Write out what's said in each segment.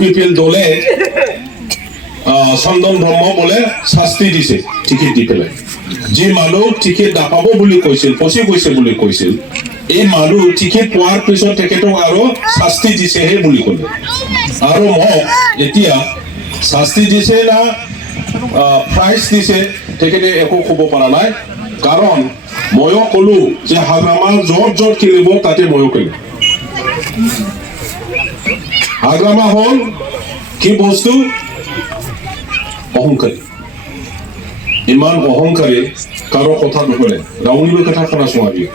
UPPL দলে চন্দন ব্ৰহ্ম বলে শাস্তি দিছে টিকেট দি পেলাই যি মানুহ টিকেট নাপাব বুলি কৈছিল ফচি গৈছে বুলি কৈছিল এই মানুহ টিকেট পোৱাৰ পিছত তেখেতক আৰু শাস্তি দিছেহে বুলি ক'লে আৰু মোক এতিয়া শাস্তি দিছে না প্ৰাইজ দিছে তেখেতে একো ক'ব পৰা নাই কাৰণ ময়ো ক'লো যে হাগ্ৰামাৰ য'ত য'ত খেলিব তাতে ময়ো খেলিম হাগ্ৰামা হ'ল কি বস্তু অহংকাৰী ইমান অহংকাৰী কাৰো কথা নুশুনে ৰাউনিबो खोथा खोनासङा बियो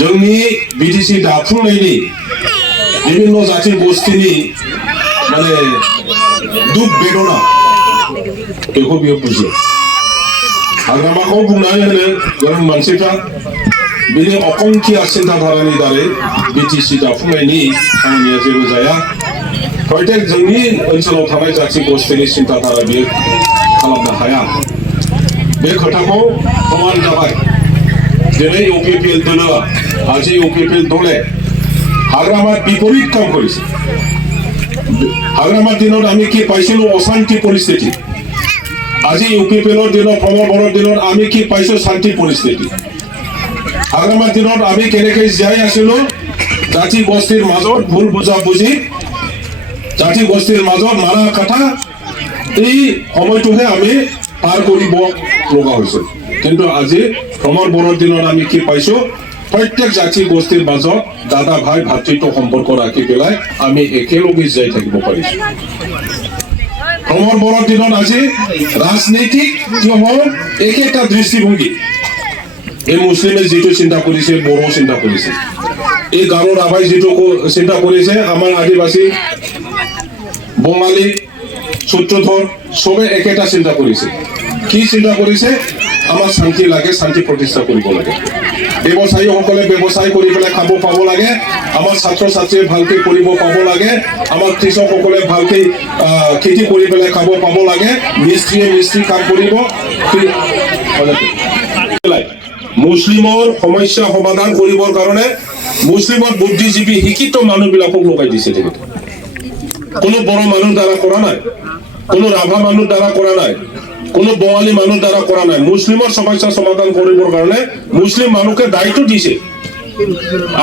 जोंनि बिटिसि दाफुंनायनि বিভিন্ন জাতি গোষ্ঠীनि माने दुख बेदना बेखौ बियो बुजियो हाग्रामाखौ बुंनानै होनो गोरों मानसिफ्रा बिनि अखंखिया सिन्ताधारानि दारै बिटिसि दाफुंनायनि खामानिया जेबो जाया प्रत्येक जोंनि ओनसोलाव थानाय जाति गोष्ठीनि सिन्ताधारा बियो खालामनो हाया बे खोथाखौ प्रमाण जाबाय दिनै इउपिपिएल दलआ আজি इउपिपिएल दले हाग्रामार বিপরীত কাম কৰিছে হাগ্ৰামাৰ দিনত আমি কি পাইছিলো অশান্তি পৰিস্থিতি আজি ইউপিপিএলৰ দিনত প্ৰমৰ বৰৰ দিনত আমি কি পাইছো শান্তি পৰিস্থিতি হাগ্ৰামাৰ দিনত আমি কেনেকৈ জীয়াই আছিলো জাতি গোষ্ঠীৰ মাজত ভুল বুজা বুজি জাতি গোষ্ঠীৰ মাজত মাৰা কথা এই সময়টোহে আমি পাৰ কৰিব লগা হৈছে কিন্তু আজি প্ৰমৰ বৰৰ দিনত আমি কি পাইছো प्रत्येक जाति गोष्ठीर মাজত दादा भाई भातृत्व सम्पर्क राखी पेलाय आमी एकेलगे जाय থাকিব পাৰিছো प्रमोद बरर दिনত আজি राजनीतिक কিহৰ একেটা দৃষ্টিভংগী এই মুসলিমে যেটো চিন্তা কৰিছে বড়ো চিন্তা কৰিছে এই গাঁৱৰ আবাই যেটো চিন্তা কৰিছে আমাৰ আদিবাসী বঙালী সূত্ৰধৰ সবে একেটা চিন্তা কৰিছে কি চিন্তা কৰিছে আমাৰ শান্তি লাগে শান্তি প্ৰতিষ্ঠা কৰিব লাগে ব্যৱসায়ীসকলে ব্যৱসায় কৰি পেলাই খাব পাব লাগে আমাৰ ছাত্ৰ ছাত্ৰীয়ে ভালকৈ পঢ়িব পাব লাগে আমাৰ কৃষকসকলে ভালকৈ খেতি কৰি পেলাই খাব পাব লাগে মিস্ত্ৰীয়ে মিস্ত্ৰী কাম কৰিব মুছলিমৰ সমস্যা সমাধান কৰিবৰ কাৰণে মুছলিমৰ বুদ্ধিজীৱী শিক্ষিত মানুহবিলাকক লগাই দিছে তেখেতে কোনো বড় মানুহ দ্বাৰা কৰা নাই কোনো ৰাভা মানুহ দ্বাৰা কৰা নাই কোনো বঙালী মানুহ দ্বাৰা কৰা নাই মুছলিমৰ সমস্যা সমাধান কৰিবৰ কাৰণে মুছলিম মানুহকে দায়িত্ব দিছে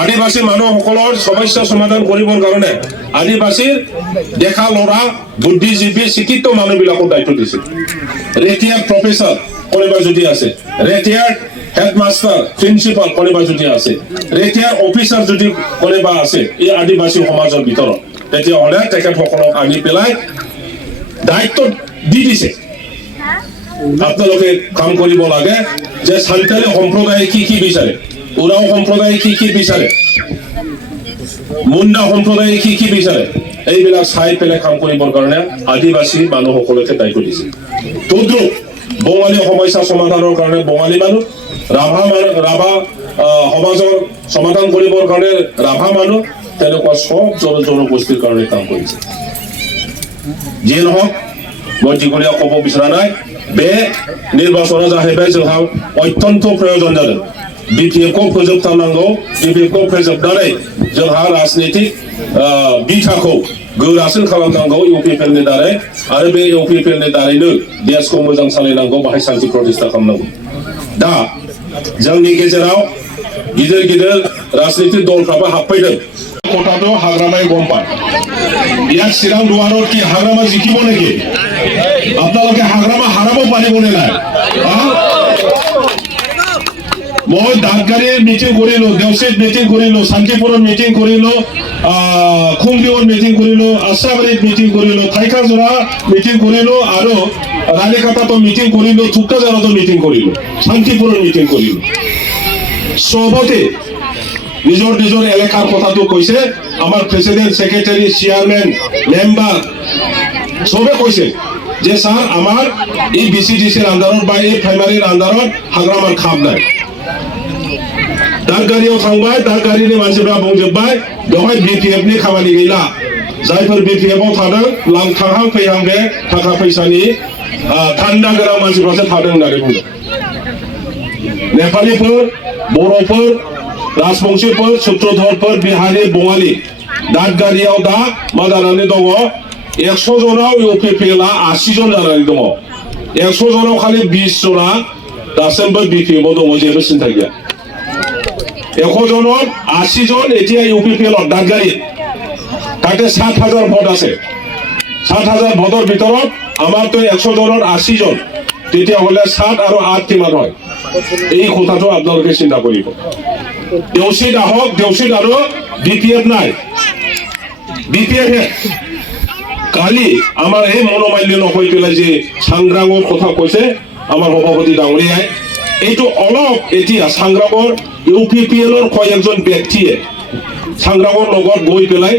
আদিবাসী মানুহসকলৰ সমস্যা সমাধান কৰিবৰ কাৰণে আদিবাসীৰ দেখা লৰা বুদ্ধিজীৱী শিক্ষিত মানুহবিলাকক দায়িত্ব দিছে ৰেটিয়াৰ প্ৰফেসৰ কোনোবা যদি আছে ৰেটিয়াৰ হেডমাস্টাৰ প্ৰিন্সিপাল কোনোবা যদি আছে ৰেটিয়াৰ অফিচাৰ যদি কোনোবা আছে এই আদিবাসী সমাজৰ ভিতৰত তেতিয়াহ'লে তেখেতসকলক আনি পেলাই দায়িত্ব দি দিছে আপোনালোকে কাম কৰিব লাগে যে সান্তালী সম্প্ৰদায়ে কি বিচাৰে উৰাও সম্প্ৰদায়ে কি বিচাৰে মুণ্ডা সম্প্ৰদায়ে কি বিচাৰে এইবিলাক চাই পেলাই কাম কৰিবৰ কাৰণে আদিবাসী মানুহসকলকে দায়িত্ব দিছে তদ্ৰুপ বঙালী সমস্যা সমাধানৰ কাৰণে বঙালী মানুহ ৰাভা সমাজৰ সমাধান কৰিবৰ কাৰণে ৰাভা মানুহ তেনেকুৱা সব জনগোষ্ঠীৰ কাৰণে কাম কৰিছে যিয়ে নহওক মই দীঘলীয়া ক'ব বিচৰা নাই बे निर्वाचन जाहैबाय जोंहा अत्यंत प्रयोजन जादों बिपिएफखौ फोजोबथारनांगौ बिपिएफखौ फोजोबनानै जोंहा राजनीतिक बिथाखौ गोरासिन खालामनांगौ इउपिपिएलनि दारै आरो बे इउपिपिएलनि दारैनो देशखौ मोजां सालायनांगौ बाहाय शान्ति प्रतिष्ठा खालामनांगौ दा जोंनि गेजेराव गिदिर गिदिर राजनीतिक दलफ्राबो हाबफैदों कटातो हाग्रामाय गम पाय ইয়াত চিৰাং দুৱাৰত কি হাগ্ৰামা জিকিব নেকি আপোনালোকে হাগ্ৰামা হাৰাব পাৰিবনে নাই মই দাঁতগাড়ীৰ মিটিং কৰিলো দেওচিত মিটিং কৰিলো শান্তিপুৰত মিটিং কৰিলো খুমদিৱত মিটিং কৰিলো আশাবাৰীত মিটিং কৰিলো থাইকাজৰা মিটিং কৰিলো আৰু ৰাণীকাটাতো মিটিং কৰিলো থুক্কাজাৰাতো মিটিং কৰিলো শান্তিপুৰত মিটিং কৰিলো সবতে নিজৰ নিজৰ এলেকাৰ কথাটো কৈছে আমাৰ প্ৰেসিডেন্ট সেক্রেটারি চেয়ারম্যান মেম্বার সবে কৈছে যে স্যার আমার এই বিসিডিসির আন্ডারত বা এই প্রাইমারির আন্ডারত হাগ্রামার খাম নাই दागगारियाव थांबाय दागगारिनि मानसिफ्रा बुंजोबबाय बेवहाय बिपिएफनि खामानि गैला जायफोर बिपिएफआव थादों लांथांहां फैहां बे थाखा फैसानि थान्दा गोनां मानसिफ्रासो थादों होननानै बुंदों नेपालिफोर बर'फोर राजबंशीफोर सूत्रधरफोर बिहारी बङाली दादगारियाव दा मा जानानै दङ 100 जनाव इउपिपिएल आ 80 जन जानानै दङ 100 जनाव खालि 20 जना दासिमबो बिपिएफ दङ जेबो सिन्था गैया 100 জনৰ 80 জন এতিয়া ইউপিপিএল দাদগাৰী তাতে 7,000 ভোট আছে 7,000 ভোটৰ ভিতৰত আমাৰতো 100 জনৰ 80 জন তেতিয়া হলে 7 আৰু 8 কিমান হয় এই কথাটো আপোনালোকে চিন্তা কৰিব দেউচিত আহক দেউচিত আৰু বিপিএফ নাই বিপিএফ কালি আমাৰ এই মনোমাল্য নকৰি পেলাই যে সংগ্ৰামৰ কথা কৈছে আমাৰ সভাপতি ডাঙৰীয়াই এইটো অলপ এতিয়া সংগ্ৰামৰ ইউপিপিএলৰ কয়েকজন ব্যক্তিয়ে সংগ্ৰামৰ লগত গৈ পেলাই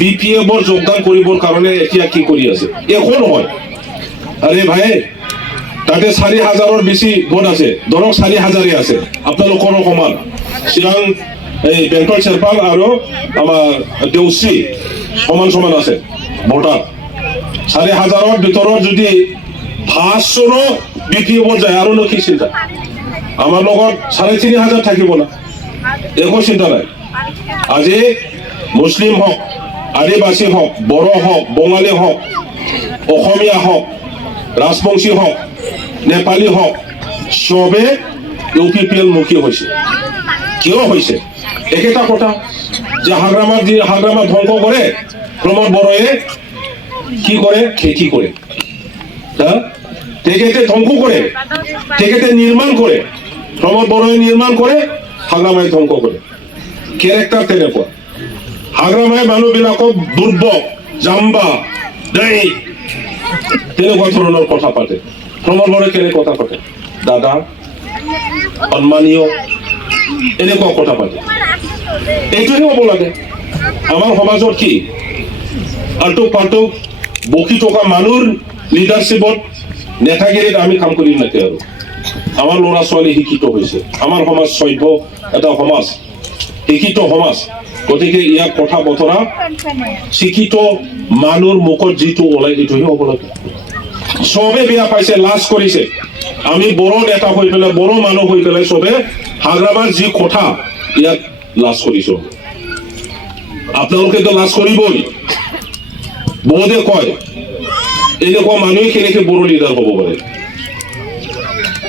বিপিএফৰ যোগদান কৰিবৰ কাৰণে এতিয়া কি কৰি আছে একো নহয় আৰে ভাই তাতে 4,000ৰ বেছি ভোট আছে ধৰক 4,000 আছে আপোনালোকৰ সমান চিৰাং এই বেংটল চেৰপাল আৰু আমাৰ দেউচি সমান আছে ভোটাৰ 4,000ৰ ভিতৰত যদি 500 বিপিএফৰ যায় আৰু কি চিন্তা আমাৰ লগত 3,500 থাকিব না একো চিন্তা নাই আজি মুছলিম হওক আদিবাসী হওক বড়ো হওক বঙালী হওক অসমীয়া হওক ৰাজবংশী হওক নেপালী হওক সবে ইউপিপিএল মুখী হৈছে কিয় হৈছে একেটা কথা যে হাগ্ৰামা ধ্বংস কৰে প্ৰমোদ বড়োয়ে কি কৰে খেতি কৰে তেখেতে ধ্বংস কৰে তেখেতে নিৰ্মাণ কৰে প্ৰমোদ বড়োয়ে নিৰ্মাণ কৰে হাগ্ৰামাই ধ্বংস কৰে কেৰেক্টাৰ তেনেকুৱা হাগ্ৰামাই মানুহবিলাকক দুৰ্বল জাম্বা দেই তেনেকুৱা ধৰণৰ কথা পাতে প্ৰমোদ বড়োয়ে কেনে কথা পাতে দাদা সন্মানীয় এনেকুৱা কথা পাতে এইটোহে হ'ব লাগে আমাৰ সমাজত কি আল্টু পাল্টু বকি থকা মানুহৰ লিডাৰশ্বিপত নেতাগিৰিত আমি কাম কৰিম নাকি আৰু আমাৰ ল'ৰা ছোৱালী শিক্ষিত হৈছে আমাৰ সমাজ সভ্য এটা সমাজ শিক্ষিত সমাজ গতিকে ইয়াৰ কথা বতৰা শিক্ষিত মানুহৰ মুখত যিটো ওলাই এইটোহে হ'ব লাগে সবে বেয়া পাইছে লাজ কৰিছে আমি বড়ো নেতা হৈ পেলাই বড়ো মানুহ হৈ পেলাই সবে হাগ্ৰামাৰ যি কথা ইয়াক লাজ কৰিছো আপোনালোকেতো লাজ কৰিবই বহুতে কয় এনেকুৱা মানুহে কেনেকে বড়ো লিডাৰ হ'ব পাৰে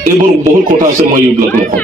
এইবোৰ বহুত কথা আছে মই এইবিলাক নকওঁ